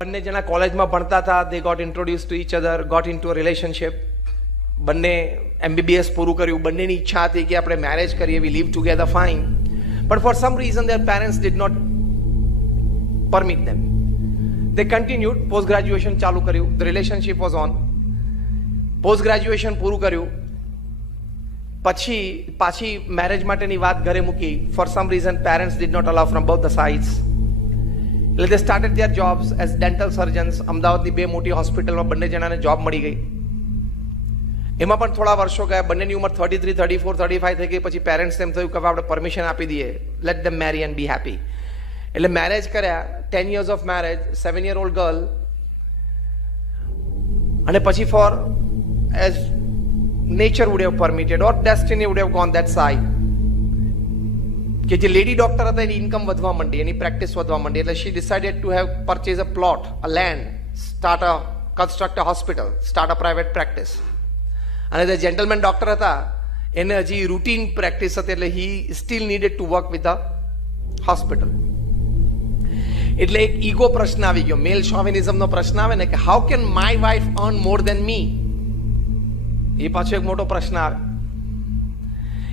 બંને જણા કોલેજમાં ભણતા હતા. They got introduce to each other, got into a relationship. બંને MBBS પૂરું કર્યું. બંનેની ઈચ્છા હતી કે આપણે મેરેજ કરીએ, we live together, fine. But for some reason their parents did not permit them. They continued. Post graduation ચાલુ કર્યું. The relationship was on. Post graduation પૂરું કર્યું પછી પાછી મેરેજ માટેની વાત ઘરે મૂકી. For some reason parents did not allow from both the sides. એટલે they started their jobs as dental surgeons. અમદાવાદની બે મોટી હોસ્પિટલમાં બંને જણાને જોબ મળી ગઈ. એમાં પણ થોડા વર્ષો ગયા. બંનેની ઉંમર 33, 34, 35 થઈ ગઈ. પછી પેરેન્ટ્સ એમ થયું કે હવે આપણે પરમિશન આપી દઈએ, let them marry and be happy. એટલે મેરેજ કર્યા. 10 years of marriage, 7-year-old girl. અને પછી for as nature would have permitted or destiny would have gone that side, કે જે લેડી ડોક્ટર હતા એની ઇન્કમ વધવા માંડી, એની પ્રેક્ટિસ વધવા માંડી. એટલે she decided to have purchase a plot, a land, construct a hospital, start a private practice. અને જે જેન્ટલમેન ડોક્ટર હતા એને હજી રૂટીન પ્રેક્ટિસ હતી, એટલે he still needed to work with the hospital. એટલે એક ઈગો પ્રશ્ન આવી ગયો, મેલ શોવિનિઝમનો પ્રશ્ન આવે ને કે how can my wife earn more than me. એ પાછો એક મોટો પ્રશ્ન આવે.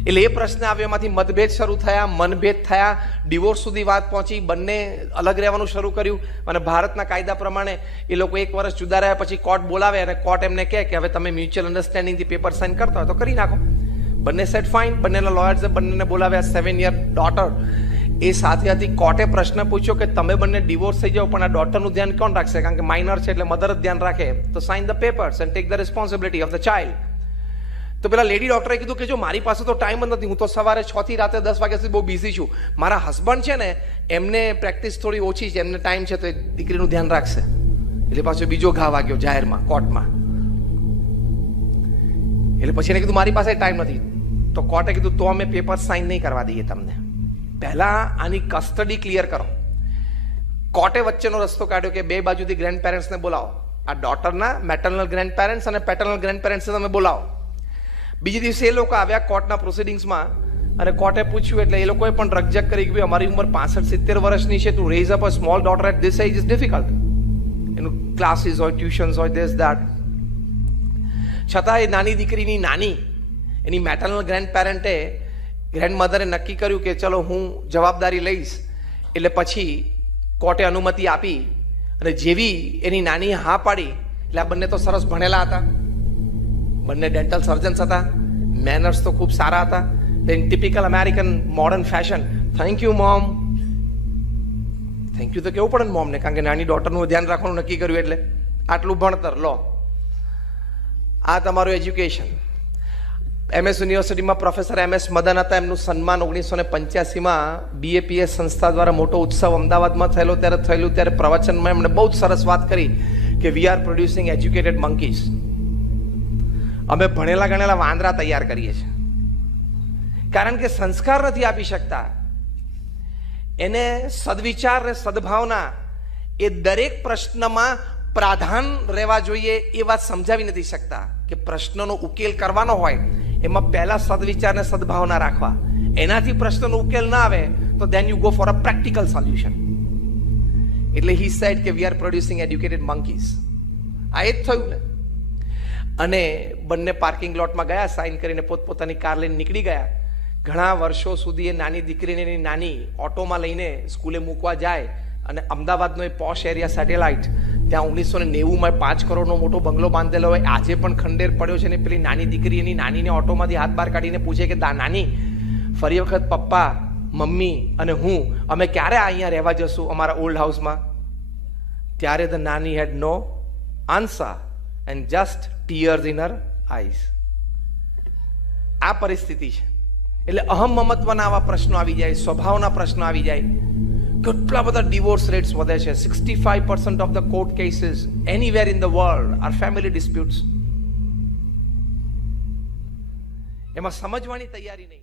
એટલે એ પ્રશ્ન આવ્યો, એમાંથી મતભેદ શરૂ થયા, મનભેદ થયા, ડિવોર્સ સુધી વાત પહોંચી. બંને અલગ રહેવાનું શરૂ કર્યું. અને ભારતના કાયદા પ્રમાણે એ લોકો 1 વર્ષ જુદા રહ્યા પછી કોર્ટ બોલાવે અને કોર્ટ એમને કહે કે હવે તમે મ્યુચ્યુઅલ અન્ડરસ્ટેન્ડિંગથી પેપર સાઇન કરતા હોય તો કરી નાખો. બંને સેટ ફાઇન. બંનેના લોયર્સે બંનેને બોલાવ્યા. 7-year ડોટર એ સાથે હતી. કોર્ટે પ્રશ્ન પૂછ્યો કે તમે બંને ડિવોર્સ થઈ જાઓ પણ આ ડોટરનું ધ્યાન કોણ રાખશે? કારણ કે માઇનર છે એટલે મધર જ ધ્યાન રાખે. તો sign the papers and take the responsibility of the child. તો પેલા લેડી ડોક્ટરે કીધું કે જો મારી પાસે તો ટાઈમ જ નથી, હું તો સવારે 6 થી રાતે 10 વાગ્યા સુધી બહુ બિઝી છું. મારા હસબન્ડ છે ને એમને પ્રેક્ટિસ થોડી ઓછી છે, એમને ટાઈમ છે તો એ દીકરીનું ધ્યાન રાખશે. એટલે પાછો બીજો ઘા વાગ્યો જાહેરમાં, કોર્ટમાં. એટલે પછી એને કીધું મારી પાસે ટાઈમ નથી. તો કોર્ટે કીધું તો અમે પેપર સાઇન નહીં કરવા દઈએ તમને, પહેલા આની કસ્ટડી ક્લિયર કરો. કોર્ટે વચ્ચેનો રસ્તો કાઢ્યો કે બે બાજુથી ગ્રેન્ડ પેરેન્ટ્સને બોલાવો. આ ડોટરના મેટર્નલ ગ્રેન્ડ પેરેન્ટ્સ અને પેટર્નલ ગ્રેન્ડ પેરેન્ટ્સને તમે બોલાવો. બીજે દિવસે એ લોકો આવ્યા કોર્ટના પ્રોસિડિંગ્સમાં અને કોર્ટે પૂછ્યું એટલે એ લોકોએ પણ રકઝક કરી કે ભાઈ અમારી ઉંમર 65-70 વર્ષની છે, to raise up a small daughter at this age is difficult. એનું ક્લાસીસ હોય, ટ્યુશન્સ હોય, ધીસ દેટ. છતાં એ નાની દીકરીની નાની એની મેટર્નલ ગ્રેન્ડ પેરેન્ટે, ગ્રેન્ડ મધરે નક્કી કર્યું કે ચલો હું જવાબદારી લઈશ. એટલે પછી કોર્ટે અનુમતિ આપી અને જેવી એની નાની હા પાડી એટલે આ બંને તો સરસ ભણેલા હતા, બંને ડેન્ટલ સર્જન્સ હતા, મેનર્સ તો ખૂબ સારા હતા. In typical American modern fashion, thank you mom, thank you તો કેવું પડે ને મોમને, કારણ કે નાની ડોટરનું ધ્યાન રાખવાનું નક્કી કર્યું એટલે આટલું ભણતર લો. આ તમારું એજ્યુકેશન. MS યુનિવર્સિટીમાં પ્રોફેસર MS મદન હતા, એમનું સન્માન 1985માં BAPS સંસ્થા દ્વારા મોટો ઉત્સવ અમદાવાદમાં થયેલું ત્યારે પ્રવચનમાં એમણે બહુ જ સરસ વાત કરી કે we are producing educated monkeys. અમે ભણેલા ગણેલા વાંદરા તૈયાર કરીએ છીએ. કારણ કે સંસ્કાર નથી આપી શકતા, એને સદવિચાર ને સદભાવના એ દરેક પ્રશ્નમાં પ્રાધાન રહેવા જોઈએ એ વાત સમજાવી નથી શકતા. કે પ્રશ્નનો ઉકેલ કરવાનો હોય એમાં પહેલા સદવિચાર ને સદભાવના રાખવા. એનાથી પ્રશ્નનો ઉકેલ ના આવે તો then you go for a practical solution. એટલે હી સેડ કે we are producing educated monkeys. આ એ જ થયું ને. અને બંને પાર્કિંગ લોટમાં ગયા, સાઇન કરીને પોતપોતાની કાર લઈને નીકળી ગયા. ઘણા વર્ષો સુધી એ નાની દીકરીને એની નાની ઓટોમાં લઈને સ્કૂલે મૂકવા જાય. અને અમદાવાદનો એ પોશ એરિયા સેટેલાઇટ, ત્યાં 1990માં 5 કરોડનો મોટો બંગલો બાંધેલો હોય, આજે પણ ખંડેર પડ્યો છે. ને પેલી નાની દીકરી એની નાનીને ઓટોમાંથી હાથ બહાર કાઢીને પૂછે કે નાની ફરી વખત પપ્પા, મમ્મી અને હું અમે ક્યારે અહીંયા રહેવા જશું અમારા ઓલ્ડ હાઉસમાં? ત્યારે ધ નાની had no answer and just tears in her eyes. આ પરિસ્થિતિ છે. એટલે અહમ મમત્વના આવા પ્રશ્નો આવી જાય, સ્વભાવના પ્રશ્નો આવી જાય. કેટલા બધા ડિવોર્સ રેટ્સ વધે છે. 65% of the court cases anywhere in the world R family disputes. એમાં સમજવાની તૈયારી નહીં.